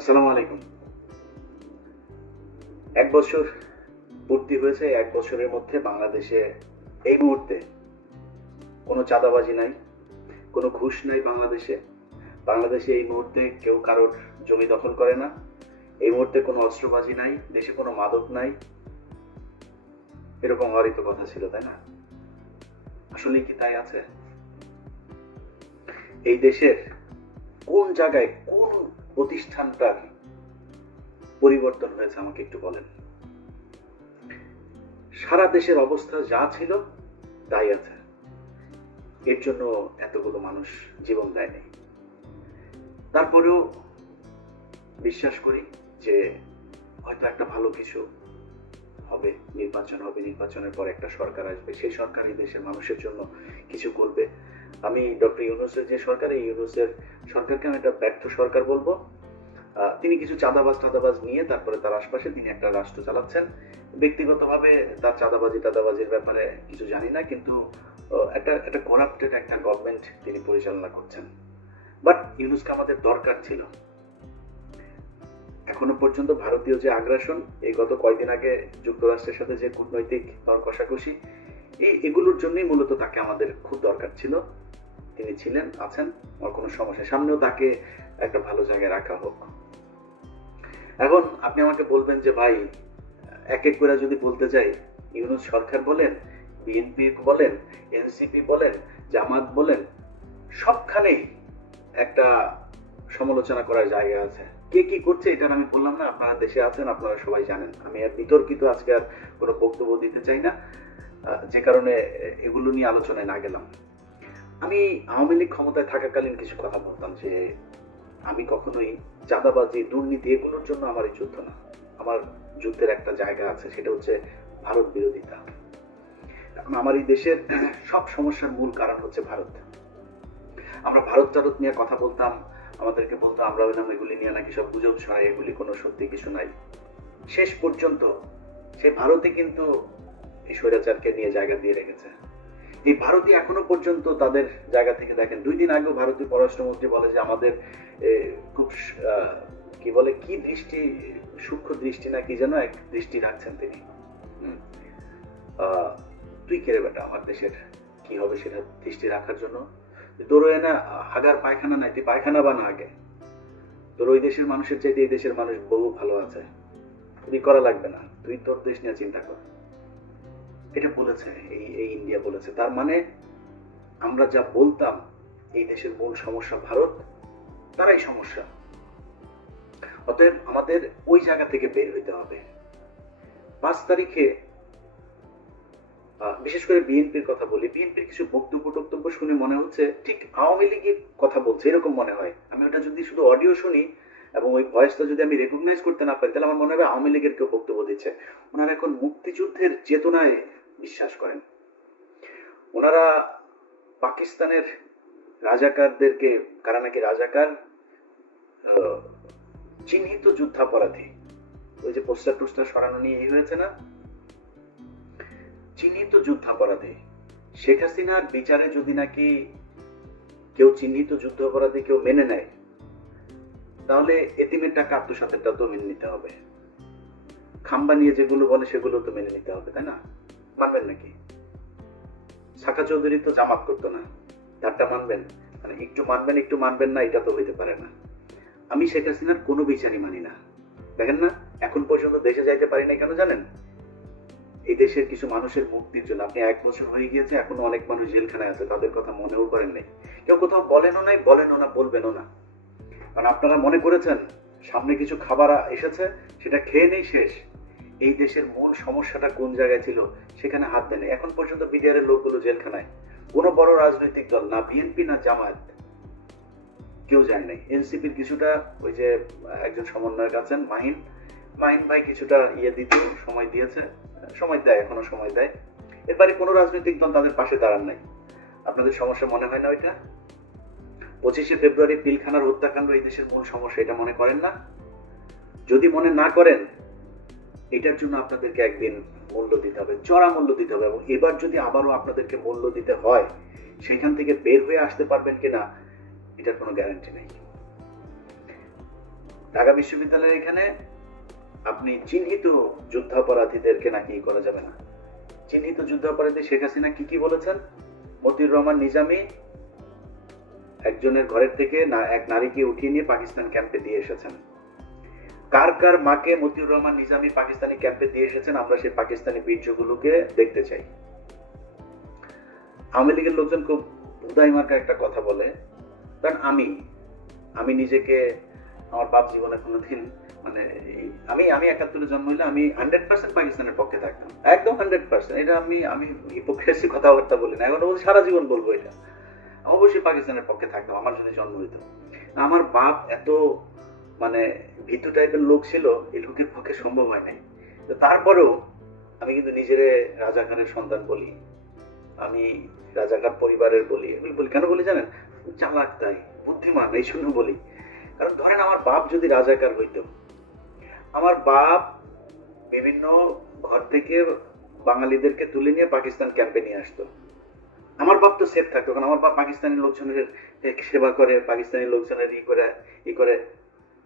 আসসালামু আলাইকুম। এক বছর পূর্তি হয়েছে, এক বছরের মধ্যে বাংলাদেশে এই মুহূর্তে কোনো চাঁদাবাজি নাই, কোনো ঘুষ নাই বাংলাদেশে। বাংলাদেশে এই মুহূর্তে কেউ কারোর জমি দখল করে না। এই মুহূর্তে কোনো অস্ত্রবাজি নাই, দেশে কোনো মাদক নাই। এরকম হওয়ারই তো কথা ছিল, তাই না? আসলে কি তাই আছে? এই দেশের কোন জায়গায় কোন প্রতিষ্ঠানটার পরিবর্তন হয়েছে, আমাকে একটু বলেন। সারা দেশের অবস্থা যা ছিল, তাই আছে। এর জন্য এতগুলো মানুষ জীবন দেয়নি তারপরেও বিশ্বাস করি যে হয়তো একটা ভালো কিছু হবে, নির্বাচন হবে, নির্বাচনের পর একটা সরকার আসবে। সেই সরকার এই দেশের মানুষের জন্য কিছু করবে। আমি ডক্টর ইউনুসের যে সরকার, এই ইউনুসের সরকারকে আমি একটা ব্যর্থ সরকার বলব। তিনি কিছু চাঁদাবাজ টাদাবাজ নিয়ে তারপরে তার আশপাশে তিনি একটা রাষ্ট্র চালাচ্ছেন। ব্যক্তিগতভাবে তার চাঁদাবাজি, টাদাবাজির ব্যাপারে কিছু জানি না, কিন্তু একটা একটা করাপ্টেড একটা গভর্নমেন্ট তিনি পরিচালনা করছেন। বাট ইউনুসকে আমাদের দরকার ছিল। এখনও পর্যন্ত ভারতীয় যে আগ্রাসন, এই গত কয়দিন আগে যুক্তরাষ্ট্রের সাথে যে কূটনৈতিক কষাকষি এই, এগুলোর জন্যই মূলত তাকে আমাদের খুব দরকার ছিল। তিনি ছিলেন, আছেন আমার কোনো সমস্যা। সামনেও তাকে একটা ভালো জায়গায় রাখা হোক। এখন আপনি আমাকে বলবেন যে, ভাই, এক এক করে যদি বলতে যাই ইউনুস সরকার বলেন বিএনপি বলেন এনসিপি বলেন, জামাত বলেন, সবখানেই একটা সমালোচনা করার জায়গা আছে। কে কি করছে এটার আমি বললাম না, আপনারা দেশে আছেন, আপনারা সবাই জানেন। আমি আর বিতর্কিত আজকে আর কোনো বক্তব্য দিতে চাই না। যে কারণে এগুলো নিয়ে আলোচনায় না গেলাম। আমি আওয়ামী লীগ ক্ষমতায় থাকাকালীন কিছু কথা বলতাম যে, আমি কখনোই চাঁদাবাজি, দুর্নীতি এগুলোর জন্য আমার এই যুদ্ধ না। আমার যুদ্ধের একটা জায়গা আছে, সেটা হচ্ছে ভারত বিরোধিতা। আমার এই দেশের সব সমস্যার মূল কারণ হচ্ছে ভারত। আমরা ভারত টারত নিয়ে কথা বলতাম, আমাদেরকে বলতো আমরা ওই নাম এগুলি নিয়ে নাকি সব গুজব ছড়াই, এগুলি কোনো সত্যি কিছু নাই। শেষ পর্যন্ত সে ভারতে কিন্তু এই স্বৈরাচারকে নিয়ে জায়গা দিয়ে রেখেছে। এই ভারতীয় এখনও পর্যন্ত তাদের জায়গা থেকে দেখেন। দুই দিন আগেও ভারতীয় পররাষ্ট্রমন্ত্রী বলে যে আমাদের খুব কি বলে, কি দৃষ্টি, সূক্ষ্ম দৃষ্টি না কি যেন এক দৃষ্টি রাখছেন তিনি। তুই কেড়ে বেটা? আমার দেশের কি হবে সেটা দৃষ্টি রাখার জন্য? তোর না, হাগার পায়খানা নাই, তুই পায়খানা বানা আগে। তোর ওই দেশের মানুষের চাইতে এই দেশের মানুষ বহু ভালো আছে। তুই করা লাগবে না। তুই তোর দেশ নিয়ে চিন্তা কর। এটা বলেছে, এই এই ইন্ডিয়া বলেছে। তার মানে আমরা যা বলতাম, এই দেশের মূল সমস্যা ভারত, তারাই সমস্যা। অতএব আমাদের ওই জায়গা থেকে বের হইতে হবে। পাঁচ তারিখে বিশেষ করে বিএনপির কথা বলি, বিএনপির কিছু বক্তব্য টক্তব্য শুনে মনে হচ্ছে, ঠিক আওয়ামী লীগের কথা বলছে, এরকম মনে হয়। আমি ওটা যদি শুধু অডিও শুনি এবং ওই ভয়েসটা যদি আমি রেকগনাইজ করতে না পারি, তাহলে আমার মনে হবে আওয়ামী লীগের কেউ বক্তব্য দিচ্ছে। ওনারা এখন মুক্তিযুদ্ধের চেতনায় বিশ্বাস করেন। ওনারা পাকিস্তানের রাজাকারদেরকে, কারা নাকি রাজাকার চিহ্নিত যুদ্ধাপরাধী। ওই যে পোস্টার টোস্টার সরানো নিয়ে এই হয়েছে না? চিহ্নিত যুদ্ধাপরাধী। শেখ হাসিনার বিচারে যদি নাকি কেউ চিহ্নিত যুদ্ধাপরাধী কেউ মেনে নেয়, তাহলে এতিমের টাকা আত্মসাতেরটা তো মেনে নিতে হবে। খাম্বা নিয়ে যেগুলো বলে সেগুলো তো মেনে নিতে হবে, তাই না? মানবেন নাকি? সাকা চৌধুরী তো জামাত করতো না, তারটা মানবেন। মানে একটু মানবেন একটু মানবেন না, এটা তো হইতে পারে না। আমি শেখ হাসিনার কোনো বিচারই মানি না। দেখেন না, এখন পর্যন্ত দেশে যাইতে পারি না কেন জানেন? এই দেশের কিছু মানুষের মুক্তির জন্য আপনি এক বছর হয়ে গিয়েছে, এখনও অনেক মানুষ জেলখানায় আছে, তাদের কথা মনেও করেন নাই। কেউ কোথাও বলেনও নাই, বলেনও না, বলবেনও না। কারণ আপনারা মনে করেছেন, সামনে কিছু খাবার এসেছে, সেটা খেয়ে নেই শেষ। এই দেশের মূল সমস্যাটা কোন জায়গায় ছিল সেখানে হাত দেন এখন পর্যন্ত বিডিআর এর লোকগুলো জেলখানায়। কোনো বড় রাজনৈতিক দল না বিএনপি না জামায়াত। কেউ যায় নাই। এনসিপির কিছুটা ওই যে একজন সমন্বয়ক আছেন, মাহিন। মাহিন ভাই কিছুটা ইয়ে দিতে সময় দিয়েছে। সময় দেয়, এখনও সময় দেয়। এরপরে কোনো রাজনৈতিক দল তাদের পাশে দাঁড়ান নাই। আপনাদের সমস্যা মনে হয় না ওইটা? পঁচিশে ফেব্রুয়ারি পিলখানার হত্যাকাণ্ড এই দেশের মূল সমস্যা, এটা মনে করেন না? যদি মনে না করেন এটার জন্য আপনাদেরকে একদিন মূল্য দিতে হবে, চড়া মূল্য দিতে হবে এবং এবার যদি আবারও আপনাদেরকে মূল্য দিতে হয়, সেখান থেকে বের হয়ে আসতে পারবেন কিনা, এটার কোনো গ্যারান্টি নেই। ঢাকা বিশ্ববিদ্যালয়ের এখানে আপনি চিহ্নিত যুদ্ধাপরাধীদেরকে নাকি করা যাবে না। চিহ্নিত যুদ্ধাপরাধী শেখ হাসিনা কি কি বলেছেন? মতিউর রহমান নিজামি একজনের ঘরের থেকে না, এক নারীকে উঠিয়ে নিয়ে পাকিস্তান ক্যাম্পে দিয়ে এসেছেন। কার কার মাকে মতিউর রহমান নিজামী পাকিস্তানি ক্যাম্পে দিয়ে এসেছেন, আমরা সেই পাকিস্তানি বীর্যগুলোকে দেখতে চাই। আওয়ামী লীগের লোকজন খুব উদয় মার্কা একটা কথা বলে, কারণ আমি আমি নিজেকে, আমার বাপ জীবনে কোনোদিন মানে আমি আমি একাত্তরে জন্ম হইলে আমি হান্ড্রেড পার্সেন্ট পাকিস্তানের পক্ষে থাকতাম। একদম হান্ড্রেড পার্সেন্ট এটা আমি আমি হিপোক্রেসি কথাবার্তা বলি না, এখন সারা জীবন বলব এটা। অবশ্যই পাকিস্তানের পক্ষে থাকতাম, আমার যদি জন্ম হইতো। আমার বাপ এত মানে ভীতু টাইপের লোক ছিল, এই লোকের পক্ষে সম্ভব হয় নাই। তো তারপরেও আমি কিন্তু নিজেরে রাজাকারের সন্তান বলি, আমি রাজাকার পরিবারের বলি, এগুলি বলি। কেন বলি জানেন? চালাক তাই, বুদ্ধিমান, এই জন্য বলি। কারণ ধরেন আমার বাপ যদি রাজাকার হইতো, আমার বাপ বিভিন্ন ঘর থেকে বাঙালিদেরকে তুলে নিয়ে পাকিস্তান ক্যাম্পে নিয়ে আসতো। আমার বাপ তো সেফ থাকতো, কারণ আমার বাপ পাকিস্তানি লোকজনের সেবা করে, পাকিস্তানি লোকজনের ই করে ই করে।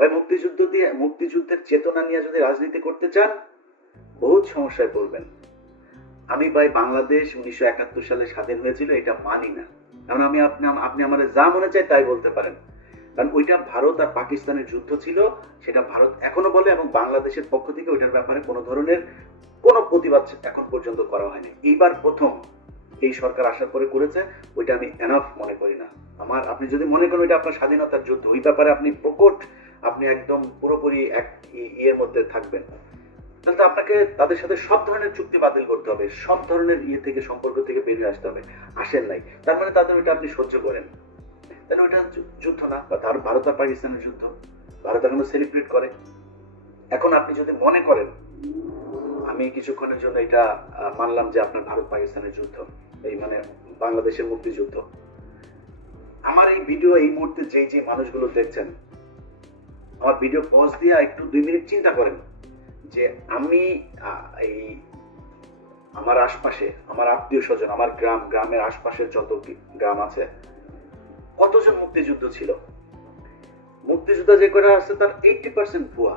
ভাই, মুক্তিযুদ্ধ দিয়ে, মুক্তিযুদ্ধের চেতনা নিয়ে যদি রাজনীতি করতে চান, বহুত সমস্যায় পড়বেন। আমি ভাই, বাংলাদেশ উনিশশো একাত্তর সালে স্বাধীন হয়েছিল, এটা মানি না। কারণ আমি আপনি আপনি আমার যা মনে চায় তাই বলতে পারেন। কারণ ওইটা ভারত আর পাকিস্তানের যুদ্ধ ছিল, সেটা ভারত এখনও বলে এবং বাংলাদেশের পক্ষ থেকে ওইটার ব্যাপারে কোনো ধরনের কোনো প্রতিবাদ এখন পর্যন্ত করা হয়নি। এইবার প্রথম এই সরকার আসার পরে করেছে, ওইটা আমি এনাফ মনে করি না। আমার, আপনি যদি মনে করেন ওইটা আপনার স্বাধীনতার যুদ্ধ, ওই ব্যাপারে আপনি প্রকট আপনি একদম পুরোপুরি এক ইয়ের মধ্যে থাকবেন। তাহলে আপনাকে তাদের সাথে সব ধরনের চুক্তি বাতিল করতে হবে। সব ধরনের ইয়ে থেকে, সম্পর্ক থেকে বেরিয়ে আসতে হবে। আসেন নাই। তার মানে তাদের ওইটা আপনি সহ্য করেন। তাহলে ওইটা যুদ্ধ না। বা তার, ভারত আর পাকিস্তানের যুদ্ধ। ভারত এখনও সেলিব্রেট করে। এখন আপনি যদি মনে করেন, আমি কিছুক্ষণের জন্য এটা মানলাম যে আপনার ভারত পাকিস্তানের যুদ্ধ। এই মানে বাংলাদেশের মুক্তিযুদ্ধ। আমার এই ভিডিও এই মুহূর্তে যেই যে মানুষগুলো দেখছেন আমার ভিডিও পজ দিয়ে একটু দুই মিনিট চিন্তা করেন যে আমি এই আমার আশপাশে, আমার আত্মীয় স্বজন, আমার গ্রাম, গ্রামের আশপাশের যত গ্রাম আছে, কতজন মুক্তিযুদ্ধ ছিল? মুক্তিযোদ্ধা যে করে আছে তার এইটি পার্সেন্ট ভুয়া।